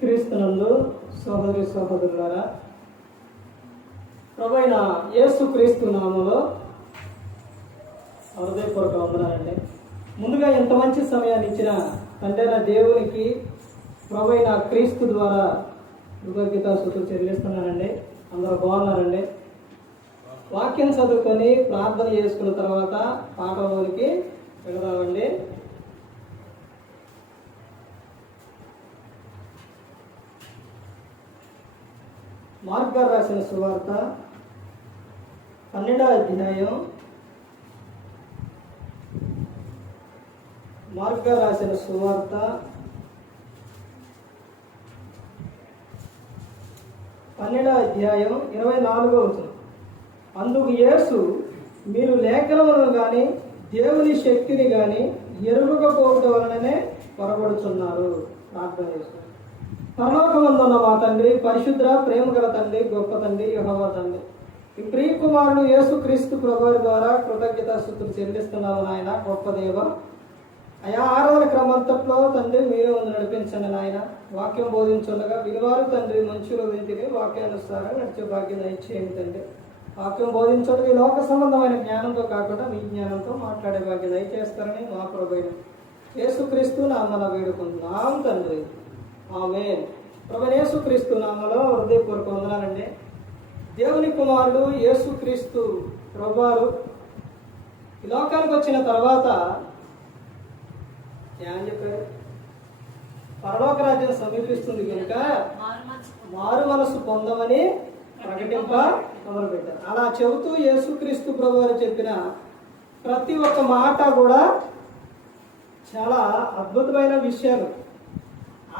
క్రీస్తునందు సహోదరి సహోదరులారా, ప్రభువైన యేసు క్రీస్తు నామములో హృదయపూర్వక వందనాలండి. ముందుగా ఇంత మంచి సమయాన్ని ఇచ్చిన తండ్రైన దేవునికి ప్రభువైన క్రీస్తు ద్వారా కృతజ్ఞతాస్తుతులు చెల్లిస్తున్నానండి. అందరూ బాగున్నారండి. వాక్యం చదువుకొని ప్రార్థన చేసుకున్న తర్వాత పాఠంలోనికి వెళదామండి. మార్క్ గారు రాసిన సువార్త 12వ అధ్యాయం. మార్క్ గారు రాసిన సువార్త 12వ అధ్యాయం 24వ వచనం. అందుకు యేసు, మీరు లేఖనములను గాని దేవుని శక్తిని గాని ఎరుగకపోవటం వలననే పొరబడుచున్నారు. ప్రార్థన చేస్తున్నారు. పరలోకమందున్న మా తండ్రి, పరిశుద్ధ ప్రేమ గల తండ్రి, గొప్ప తండ్రి, యెహోవా తండ్రి, ఈ ప్రియ కుమారుడు యేసు క్రీస్తు ప్రభువు ద్వారా కృతజ్ఞతాస్తుతులు చెల్లిస్తున్నాము నాయన. గొప్ప దేవ అయా, ఆరాధన క్రమంతట్లో తండ్రి మీరే ఉంది నడిపించండి నాయన. వాక్యం బోధించుండగా విలువారు తండ్రి మంచులో వింటిని వాక్యానుసారం నడిచే భాగ్యం దయచేయండి తండ్రి. వాక్యం బోధించడం ఈ లోక సంబంధమైన జ్ఞానంతో కాకుండా మీ జ్ఞానంతో మాట్లాడే భాగ్యం దయచేస్తారని మా ప్రభువైన యేసుక్రీస్తు నామమున వేడుకుంటున్నాం తండ్రి. ఆమేన్. ప్రభువైన యేసుక్రీస్తు నామములో హృదయపూర్వక వందనాలండి. దేవుని కుమారుడు యేసుక్రీస్తు ప్రభువారు ఈ లోకానికి వచ్చిన తర్వాత ఏమని చెప్పారు? పరలోక రాజ్యం సమీపిస్తుంది కనుక మారు మనసు పొందమని ప్రకటింప మొదలుపెట్టారు. అలా చెబుతూ యేసుక్రీస్తు ప్రభువారు చెప్పిన ప్రతి ఒక్క మాట కూడా చాలా అద్భుతమైన విషయాలు.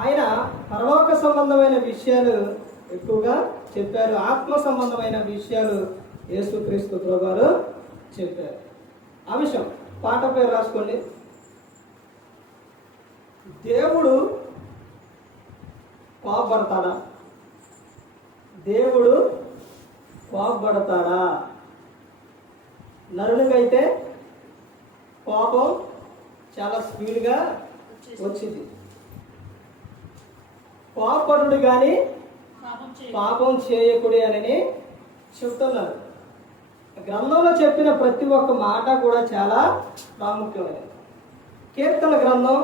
ఆయన పరలోక సంబంధమైన విషయాలు ఎక్కువగా చెప్పారు. ఆత్మ సంబంధమైన విషయాలు యేసుక్రీస్తు ప్రభువారు చెప్పారు. ఆ విషయం పాట పేరు రాసుకోండి. దేవుడు కోపడతాడా? దేవుడు కోపడతాడా? నరునికైతే కోపం చాలా స్పీడ్గా వచ్చింది. కోపడుడు కానీ పాపం చేయకుడి అని చెప్తున్నారు. గ్రంథంలో చెప్పిన ప్రతి ఒక్క మాట కూడా చాలా ప్రాముఖ్యమైనది. కీర్తన గ్రంథం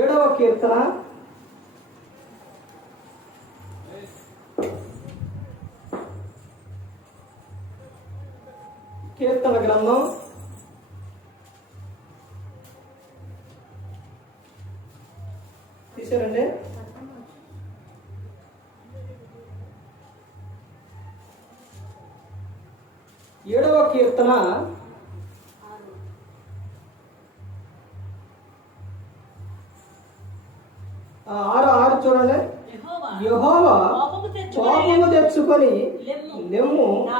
7వ కీర్తన 7వ కీర్తన 6 చూడండి. యెహోవా కోపము తెచ్చుకొని లెమ్ము, నా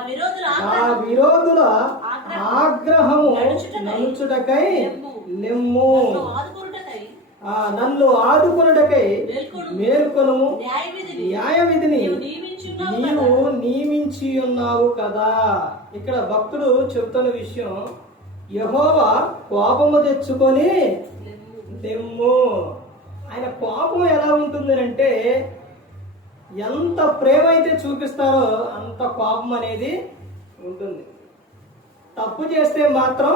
విరోధుల ఆగ్రహము నడుచుటకై లెమ్ము, నన్ను ఆదుకొనుటకై మేల్కొనుము, న్యాయ విధిని నీవు నియమించి ఉన్నావు కదా. ఇక్కడ భక్తుడు చెప్తున్న విషయం, యెహోవా కోపము తెచ్చుకొని లెమ్ము. ఆయన కోపం ఎలా ఉంటుంది అంటే, ఎంత ప్రేమ అయితే చూపిస్తారో అంత కోపం అనేది ఉంటుంది. తప్పు చేస్తే మాత్రం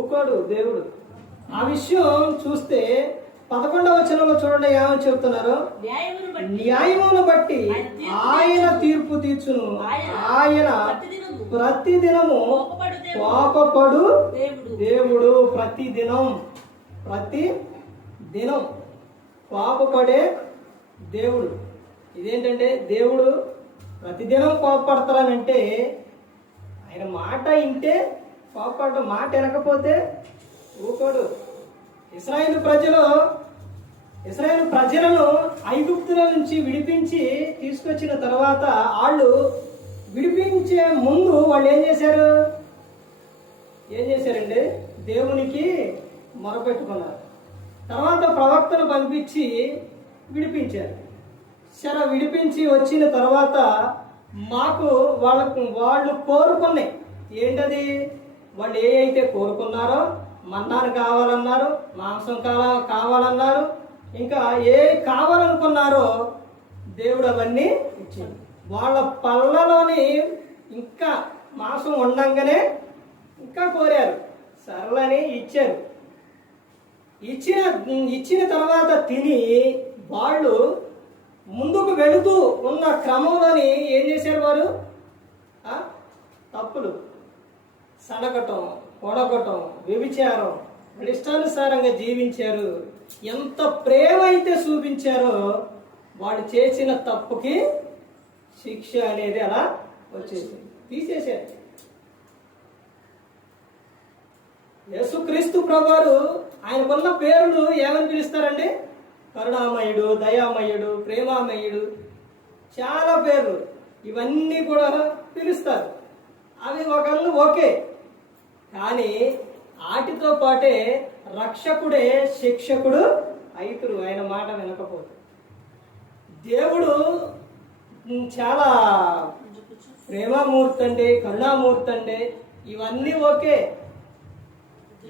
ఊకోడు దేవుడు. ఆ విషయం చూస్తే 11వ వచనంలో చూడండి ఏమని చెప్తున్నారు? న్యాయమును బట్టి ఆయన తీర్పు తీర్చును, ఆయన ప్రతిదినము కోపపడు దేవుడు. ప్రతి దినం కోపపడే దేవుడు. ఇదేంటంటే దేవుడు ప్రతిదినం కోపపడతారనంటే ఆయన మాట వింటే కోపపడడం, మాట వినకపోతే ఊకోడు. ఇశ్రాయేలు ప్రజలను ఐగుప్తుల నుంచి విడిపించి తీసుకొచ్చిన తర్వాత వాళ్ళు విడిపించే ముందు వాళ్ళు ఏం చేశారండి? దేవునికి మొరపెట్టుకున్నారు. తర్వాత ప్రవక్తను పంపించి విడిపించారు. విడిపించి వచ్చిన తర్వాత మాకు వాళ్ళు కోరుకున్నాయి ఏంటది? వాళ్ళు ఏ అయితే కోరుకున్నారో, మన్నాను కావాలన్నారు, మాంసం కావాలన్నారు, ఇంకా ఏ కావాలనుకున్నారో దేవుడు అవన్నీ ఇచ్చింది. వాళ్ళ పళ్ళలోని ఇంకా మాంసం ఉండంగానే ఇంకా కోరారు, సరళని ఇచ్చారు. ఇచ్చిన తర్వాత తిని వాళ్ళు ముందుకు వెళుతూ ఉన్న క్రమంలోని ఏం చేశారు వారు? తప్పులు, సడగటం, పొడగటం, వ్యభిచారం, ఇష్టానుసారంగా జీవించారు. ఎంత ప్రేమ అయితే చూపించారో వాళ్ళు చేసిన తప్పుకి శిక్ష అనేది అలా వచ్చేసింది, తీసేశారు. యేసుక్రీస్తు ప్రభువారు ఆయనకున్న పేర్లు ఏమని పిలుస్తారండి? కరుణామయుడు, దయామయుడు, ప్రేమామయుడు, చాలా పేర్లు ఇవన్నీ కూడా పిలుస్తారు. అవి ఒకళ్ళు ఓకే, కానీ వాటితో పాటే రక్షకుడే శిక్షకుడు అయితురు ఆయన మాట వినకపోతే. దేవుడు చాలా ప్రేమామూర్తి అండి, కరుణామూర్తి అండి, ఇవన్నీ ఓకే,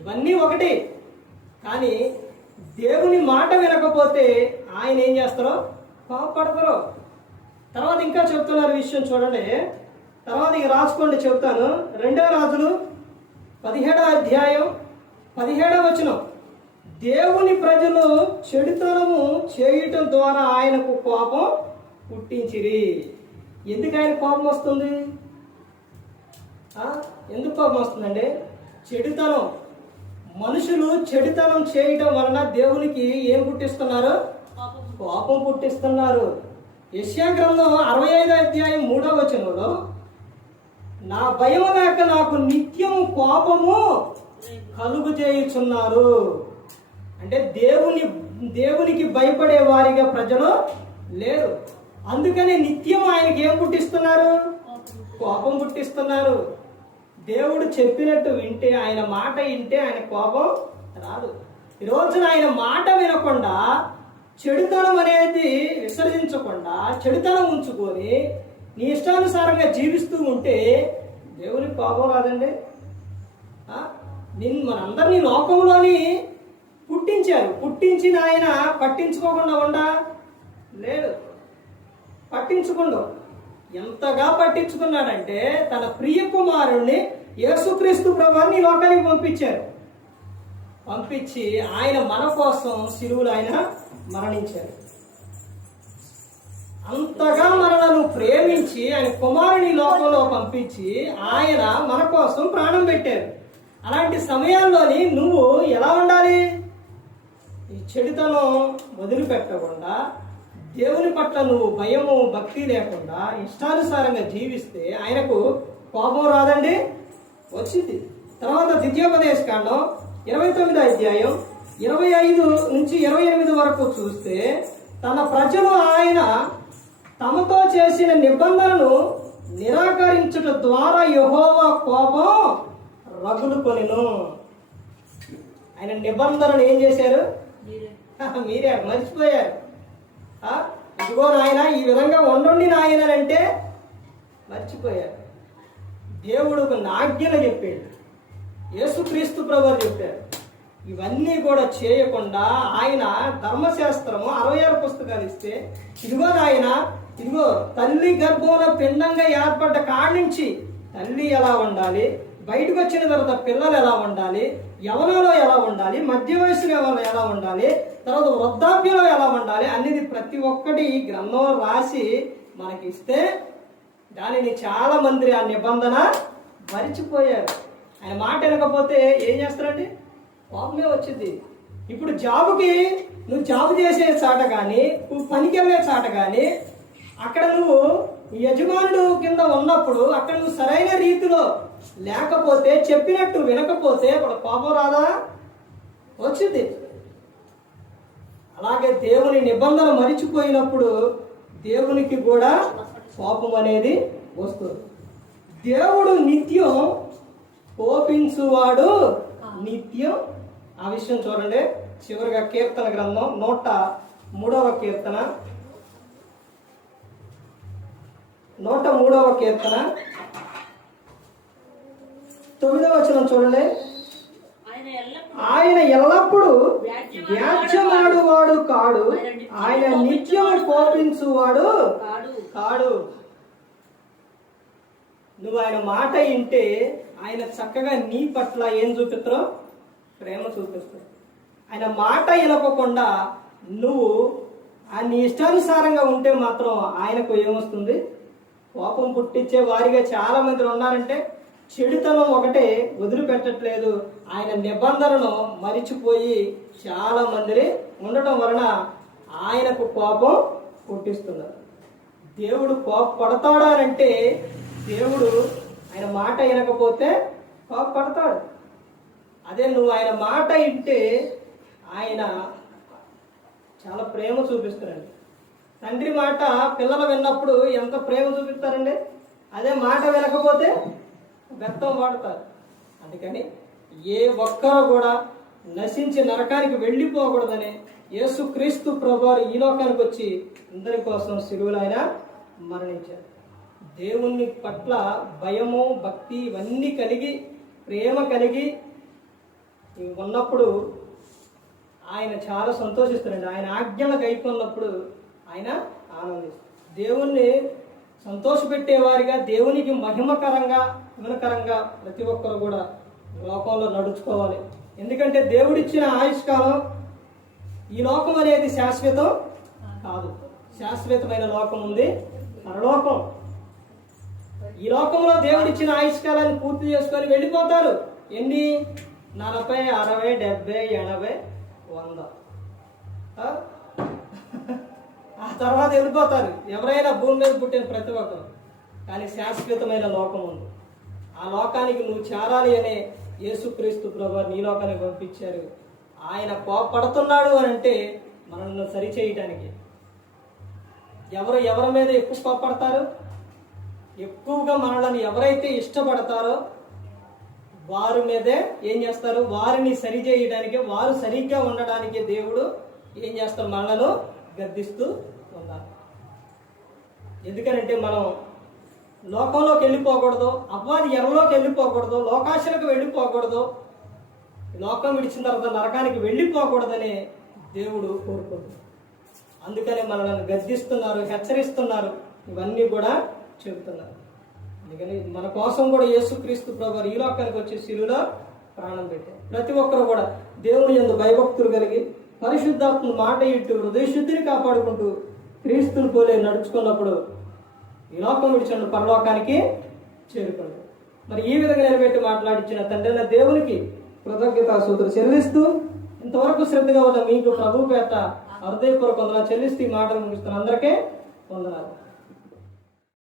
ఇవన్నీ ఒకటి. కానీ దేవుని మాట వినకపోతే ఆయన ఏం చేస్తారో కోపడతారో. తర్వాత ఇంకా చెప్తున్నారు విషయం చూడండి. తర్వాత ఇక రాసుకోండి, చెప్తాను. 2వ రాజులు 17వ అధ్యాయం 17వ వచనం. దేవుని ప్రజలు చెడుతనము చేయటం ద్వారా ఆయనకు కోపం పుట్టించిరి. ఎందుకు ఆయన కోపం వస్తుంది? ఎందుకు కోపం వస్తుందండి? చెడుతనం, మనుషులు చెడుతనం చేయటం వలన దేవునికి ఏం పుట్టిస్తున్నారు? కోపం పుట్టిస్తున్నారు. యెషయా గ్రంథం 65వ అధ్యాయం 3వ వచనంలో, నా భయం లేక నాకు నిత్యం కోపము కలుగు చేయుచున్నారు. అంటే దేవునికి భయపడే వారిగా ప్రజలు లేరు. అందుకని నిత్యం ఆయనకి ఏం పుట్టిస్తున్నారు? కోపం పుట్టిస్తున్నారు. దేవుడు చెప్పినట్టు వింటే, ఆయన మాట వింటే ఆయన కోపం రాదు. ఈ రోజున ఆయన మాట వినకుండా, చెడుతనం అనేది విసర్జించకుండా, చెడుతనం ఉంచుకొని నీ ఇష్టానుసారంగా జీవిస్తూ ఉంటే దేవునికి కోపం రాదండి. మనందరినీ లోకంలోని పుట్టించారు. పుట్టించిన ఆయన పట్టించుకోకుండా ఉండా లేదు, పట్టించుకుండా. ఎంతగా పట్టించుకున్నాడంటే తన ప్రియ కుమారుణ్ణి యేసుక్రీస్తు ప్రభువుని ఈ లోకానికి పంపించి ఆయన మన కోసం శిలువలో ఆయన మరణించారు. అంతగా మనలను ప్రేమించి ఆయన కుమారుని లోకంలో పంపించి ఆయన మన కోసం ప్రాణం పెట్టారు. అలాంటి సమయాల్లోని నువ్వు ఎలా ఉండాలి? ఈ చెడుతనం వదిలిపెట్టకుండా, దేవుని పట్ల నువ్వు భయము భక్తి లేకుండా ఇష్టానుసారంగా జీవిస్తే ఆయనకు కోపం రాదండి? వచ్చింది. తర్వాత ద్వితీయోపదేశకాండం 29వ అధ్యాయం 25 నుంచి 28 వరకు చూస్తే, తన ప్రజలు ఆయన తమతో చేసిన నిబంధనను నిరాకరించడం ద్వారా యెహోవా కోపం రగులుకొనెను. ఆయన నిబంధనను ఏం చేశారు? మీరే మర్చిపోయారు. ఇదిగో నాయన ఈ విధంగా ఉండండి నాయన అంటే మర్చిపోయారు. దేవుడు ఒక ఆజ్ఞలు చెప్పాడు, యేసుక్రీస్తు ప్రభువు చెప్పారు. ఇవన్నీ కూడా చేయకుండా ఆయన ధర్మశాస్త్రము 66 పుస్తకాలు ఇస్తే, ఇదిగో నాయన, ఇదిగో తల్లి గర్భంలో పిండంగా ఏర్పడ్డ కాడి నుంచి తల్లి ఎలా ఉండాలి, బయటకు వచ్చిన తర్వాత పిల్లలు ఎలా ఉండాలి, యవనంలో ఎలా ఉండాలి, మధ్య వయసులో ఎలా ఉండాలి, తర్వాత వృద్ధాప్యంలో ఎలా ఉండాలి అనేది ప్రతి ఒక్కటి ఈ గ్రంథంలో రాసి మనకి ఇస్తే, దానిని చాలా మంది ఆ నిబంధన మరిచిపోయారు. ఆయన మాట వినకపోతే ఏం చేస్తారండి? కోపమే వచ్చింది. ఇప్పుడు నువ్వు జాబు చేసే చాట కానీ, నువ్వు పనికి వెళ్ళే చాట కానీ, అక్కడ నువ్వు యజమానుడు కింద ఉన్నప్పుడు అక్కడ నువ్వు సరైన రీతిలో లేకపోతే, చెప్పినట్టు వినకపోతే అక్కడ కోపం రాదా? వచ్చింది. అలాగే దేవుని నిబంధన మరిచిపోయినప్పుడు దేవునికి కూడా కోపం అనేది వస్తుంది. దేవుడు నిత్యం కోపించువాడు నిత్యం. ఆ విషయం చూడండి. చివరిగా కీర్తన గ్రంథం 103వ కీర్తన 103వ కీర్తన 9వ వచనం చూడండి. ఆయన ఎల్లప్పుడూ వ్యాజ్యమాడువాడు కాడు, ఆయన నిత్యము కోపించువాడు కాడు. నువ్వు ఆయన మాట వింటే ఆయన చక్కగా నీ పట్ల ఏం చూపిస్తారో? ప్రేమ చూపిస్తాడు. ఆయన మాట వినకుండా నువ్వు నీ ఇష్టానుసారంగా ఉంటే మాత్రం ఆయనకు ఏమొస్తుంది? కోపం పుట్టించే వారిగా చాలా మంది ఉన్నారంటే చెడుతనం ఒకటే వదిలిపెట్టట్లేదు, ఆయన నిబంధనను మరిచిపోయి చాలా మంది ఉండటం వలన ఆయనకు కోపం పుట్టిస్తున్నారు. దేవుడు కోపపడతాడా అంటే దేవుడు ఆయన మాట వినకపోతే కోపపడతాడు. అదే నువ్వు ఆయన మాట వింటే ఆయన చాలా ప్రేమ చూపిస్తారండి. తండ్రి మాట పిల్లలు విన్నప్పుడు ఎంత ప్రేమ చూపిస్తారండి. అదే మాట వినకపోతే వ్యర్థం వాడతారు. అందుకని ఏ ఒక్కరు కూడా నశించి నరకానికి వెళ్ళిపోకూడదని యేసుక్రీస్తు ప్రభువారు ఈ లోకానికి వచ్చి అందరి కోసం సిలువలో ఆయన మరణించారు. దేవుని పట్ల భయము, భక్తి ఇవన్నీ కలిగి ప్రేమ కలిగి ఉన్నప్పుడు ఆయన చాలా సంతోషిస్తారండి. ఆయన ఆజ్ఞలకు అయిపోయినప్పుడు ఆయన ఆనందిస్తారు. దేవుణ్ణి సంతోషపెట్టేవారిగా, దేవునికి మహిమకరంగా ప్రతి ఒక్కరు కూడా లోకంలో నడుచుకోవాలి. ఎందుకంటే దేవుడిచ్చిన ఆయుష్కాలం, ఈ లోకం అనేది శాశ్వతం కాదు. శాశ్వతమైన లోకం ఉంది, పరలోకం. ఈ లోకంలో దేవుడిచ్చిన ఆయుష్కాలాన్ని పూర్తి చేసుకొని వెళ్ళిపోతారు. ఎన్ని? 40, 60, 70, 80, 100. ఆ తర్వాత వెళ్ళిపోతారు ఎవరైనా భూమి మీద పుట్టిన ప్రతి ఒక్కరు. కానీ శాశ్వతమైన లోకం ఉంది. ఆ లోకానికి నువ్వు చేరాలి అనే యేసుక్రీస్తు ప్రభువు నీ లోకానికి పంపించారు. ఆయన కోపడుతున్నాడు అని అంటే మనల్ని సరిచేయటానికి. ఎవరి మీద ఎక్కువ కోపడతారు? ఎక్కువగా మనల్ని ఎవరైతే ఇష్టపడతారో వారి మీదే ఏం చేస్తారు? వారిని సరిచేయడానికి, వారు సరిగ్గా ఉండడానికి దేవుడు ఏం చేస్తారు? మనలను గద్దిస్తూ ఉన్నారు. ఎందుకనంటే మనం లోకంలోకి వెళ్ళిపోకూడదు, అపవాది ఎర్రలోకి వెళ్ళిపోకూడదు, లోకాశలకు వెళ్ళిపోకూడదు, లోకం విడిచిన తర్వాత నరకానికి వెళ్ళిపోకూడదని దేవుడు కోరుకుంటున్నాడు. అందుకనే మనల్ని గద్దిస్తున్నారు, హెచ్చరిస్తున్నారు, ఇవన్నీ కూడా చెబుతున్నారు. అందుకని మన కోసం కూడా యేసుక్రీస్తు ప్రభువు ఈ లోకానికి వచ్చి సిలువలో ప్రాణం పెట్టారు. ప్రతి ఒక్కరు కూడా దేవుని యందు భయభక్తులు కలిగి పరిశుద్ధాత్మ మాట ఇట్టు హృదయ శుద్ధిని కాపాడుకుంటూ క్రీస్తుని పోలే నడుచుకున్నప్పుడు ఈ లోకం విడిచిన పరలోకానికి చేరుకుంటారు. మరి ఈ విధంగా నిలబెట్టి మాట్లాడించిన తండ్రి దేవునికి కృతజ్ఞతాస్తుతులు చెల్లిస్తూ ఇంతవరకు శ్రద్ధగా ఉన్న మీకు ప్రభు పేట హృదయపూర్వక వందనాలు చెల్లిస్తూ ఈ మాటలు ముగిస్తున్న అందరికీ వందనాలు.